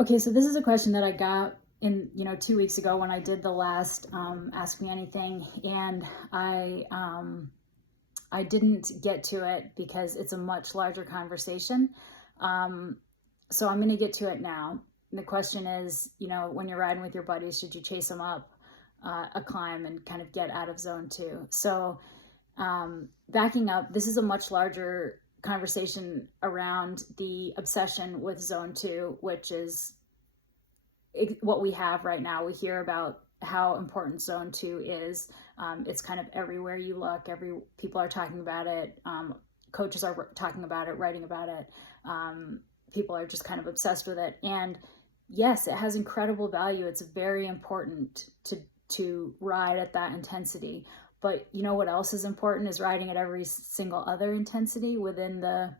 Okay, so this is a question that I got in, 2 weeks ago when I did the last Ask Me Anything, and I didn't get to it because it's a much larger conversation. Um, so I'm going to get to it now. And the question is, when you're riding with your buddies, should you chase them up a climb and kind of get out of zone two? So backing up, this is a much larger conversation around the obsession with zone two, which is what we have right now. We hear about how important zone two is. It's kind of everywhere you look. People are talking about it. Coaches are talking about it, writing about it. People are just kind of obsessed with it. And yes, it has incredible value. It's very important to ride at that intensity. But you know what else is important is riding at every single other intensity within the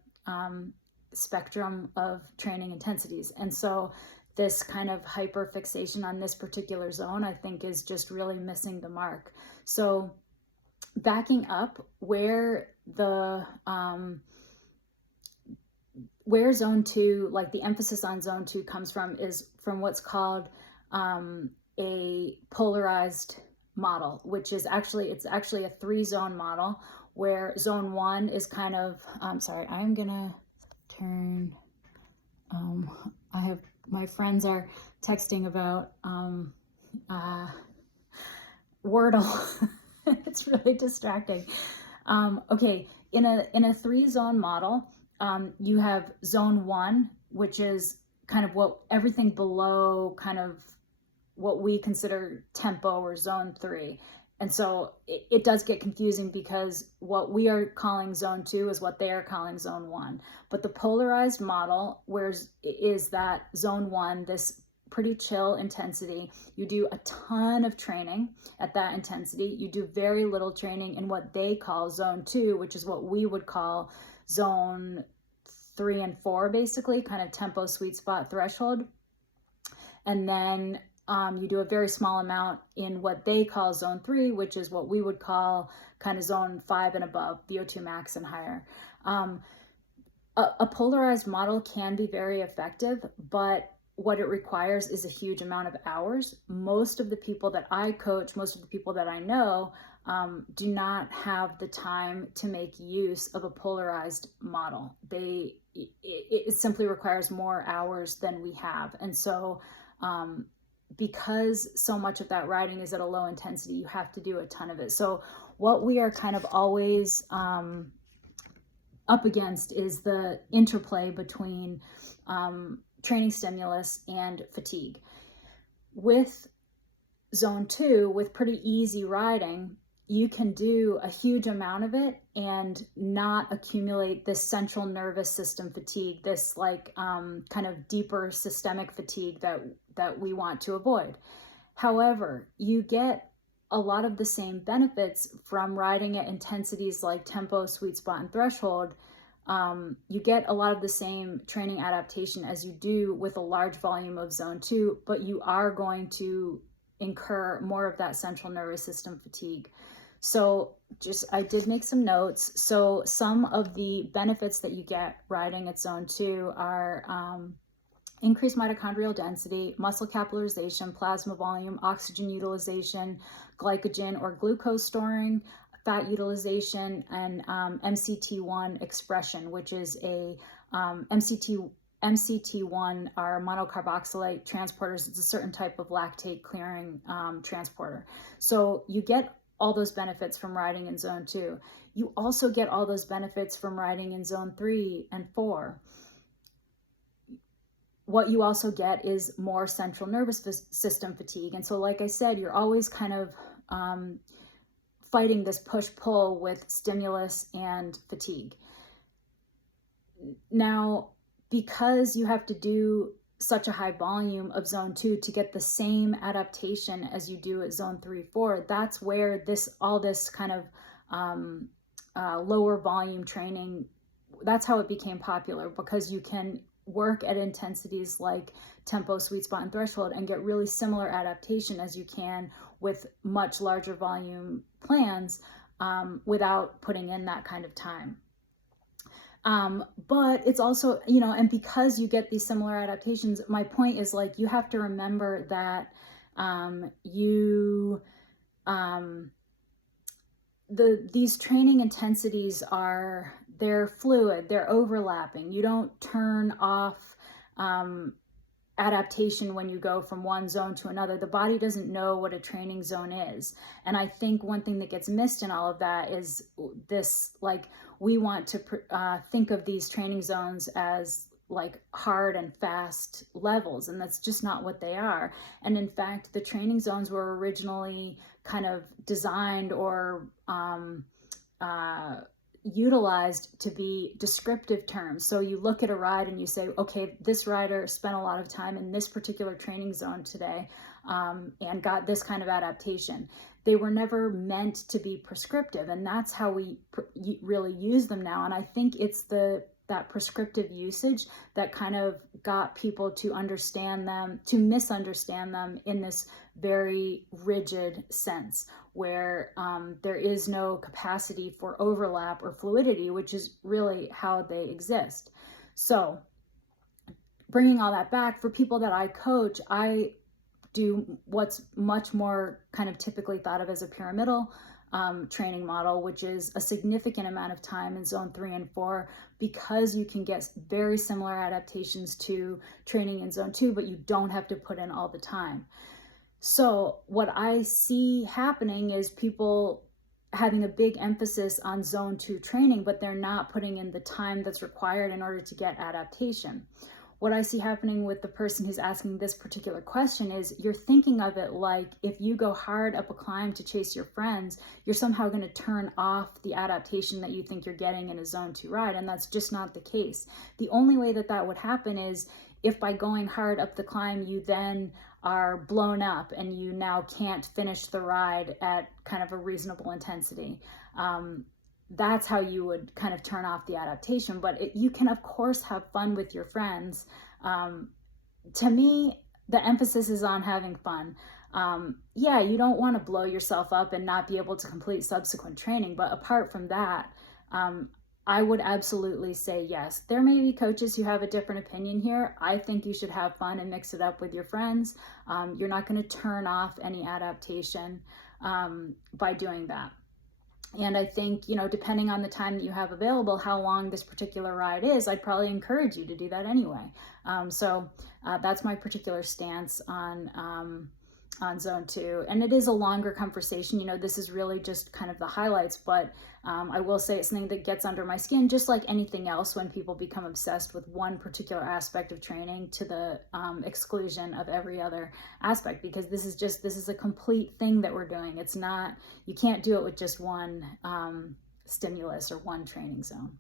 spectrum of training intensities. And so this kind of hyper fixation on this particular zone, I think, is just really missing the mark. So backing up, where zone two, like the emphasis on zone two comes from, is from what's called a polarized model, which is actually a 3-zone model, where zone one is kind of, sorry, I'm gonna turn, I have, my friends are texting about Wordle. It's really distracting. Okay, in a 3-zone model, you have zone one, which is kind of what everything below kind of what we consider tempo, or zone three. And so it does get confusing because what we are calling zone two is what they are calling zone one. But the polarized model, is that zone one, this pretty chill intensity. You do a ton of training at that intensity. You do very little training in what they call zone two, which is what we would call zone 3 and 4, basically, kind of tempo, sweet spot, threshold. And then you do a very small amount in what they call zone 3, which is what we would call kind of zone 5 and above, VO2 max and higher. A polarized model can be very effective, but what it requires is a huge amount of hours. Most of the people that I coach, most of the people that I know, do not have the time to make use of a polarized model. It simply requires more hours than we have. And so because so much of that riding is at a low intensity, you have to do a ton of it. So what we are kind of always up against is the interplay between training stimulus and fatigue. With zone two, with pretty easy riding, you can do a huge amount of it and not accumulate this central nervous system fatigue, this kind of deeper systemic fatigue that we want to avoid. However, you get a lot of the same benefits from riding at intensities like tempo, sweet spot, and threshold. You get a lot of the same training adaptation as you do with a large volume of zone two, but you are going to incur more of that central nervous system fatigue. So I did make some notes. So some of the benefits that you get riding at zone two are increased mitochondrial density, muscle capillarization, plasma volume, oxygen utilization, glycogen or glucose storing, fat utilization, and MCT1 expression, which is a MCT1 are monocarboxylate transporters. It's a certain type of lactate clearing transporter. So you get all those benefits from riding in zone two. You also get all those benefits from riding in zone 3 and 4. What you also get is more central nervous system fatigue. And so, like I said, you're always kind of fighting this push-pull with stimulus and fatigue. Now, because you have to do such a high volume of zone 2 to get the same adaptation as you do at zone 3, 4, that's where all this kind of lower volume training, that's how it became popular, because you can work at intensities like tempo, sweet spot, and threshold and get really similar adaptation as you can with much larger volume plans without putting in that kind of time. But it's also, you know, and because you get these similar adaptations, my point is like, you have to remember that you, um, these training intensities they're fluid, they're overlapping. You don't turn off adaptation when you go from one zone to another. The body doesn't know what a training zone is. And I think one thing that gets missed in all of that is this, like, we want to think of these training zones as like hard and fast levels, and that's just not what they are. And in fact, the training zones were originally kind of designed or utilized to be descriptive terms. So you look at a ride and you say, okay, this rider spent a lot of time in this particular training zone today, and got this kind of adaptation. They were never meant to be prescriptive, and that's how we really use them now. And I think it's that prescriptive usage that kind of got people to understand them, to misunderstand them in this very rigid sense, where there is no capacity for overlap or fluidity, which is really how they exist. So bringing all that back, for people that I coach, I do what's much more kind of typically thought of as a pyramidal training model, which is a significant amount of time in zone 3 and 4, because you can get very similar adaptations to training in zone 2, but you don't have to put in all the time. So what I see happening is people having a big emphasis on zone 2 training, but they're not putting in the time that's required in order to get adaptation. What I see happening with the person who's asking this particular question is, you're thinking of it like, if you go hard up a climb to chase your friends, you're somehow going to turn off the adaptation that you think you're getting in a zone 2 ride. And that's just not the case. The only way that that would happen is if by going hard up the climb, you then are blown up and you now can't finish the ride at kind of a reasonable intensity. That's how you would kind of turn off the adaptation. But you can, of course, have fun with your friends. To me, the emphasis is on having fun. Yeah, you don't want to blow yourself up and not be able to complete subsequent training. But apart from that, I would absolutely say yes. There may be coaches who have a different opinion here. I think you should have fun and mix it up with your friends. You're not going to turn off any adaptation by doing that. And I think, you know, depending on the time that you have available, how long this particular ride is, I'd probably encourage you to do that anyway. So that's my particular stance on zone 2. And it is a longer conversation. You know, this is really just kind of the highlights, but I will say it's something that gets under my skin, just like anything else when people become obsessed with one particular aspect of training to the exclusion of every other aspect, because this is a complete thing that we're doing. It's not, you can't do it with just one stimulus or one training zone.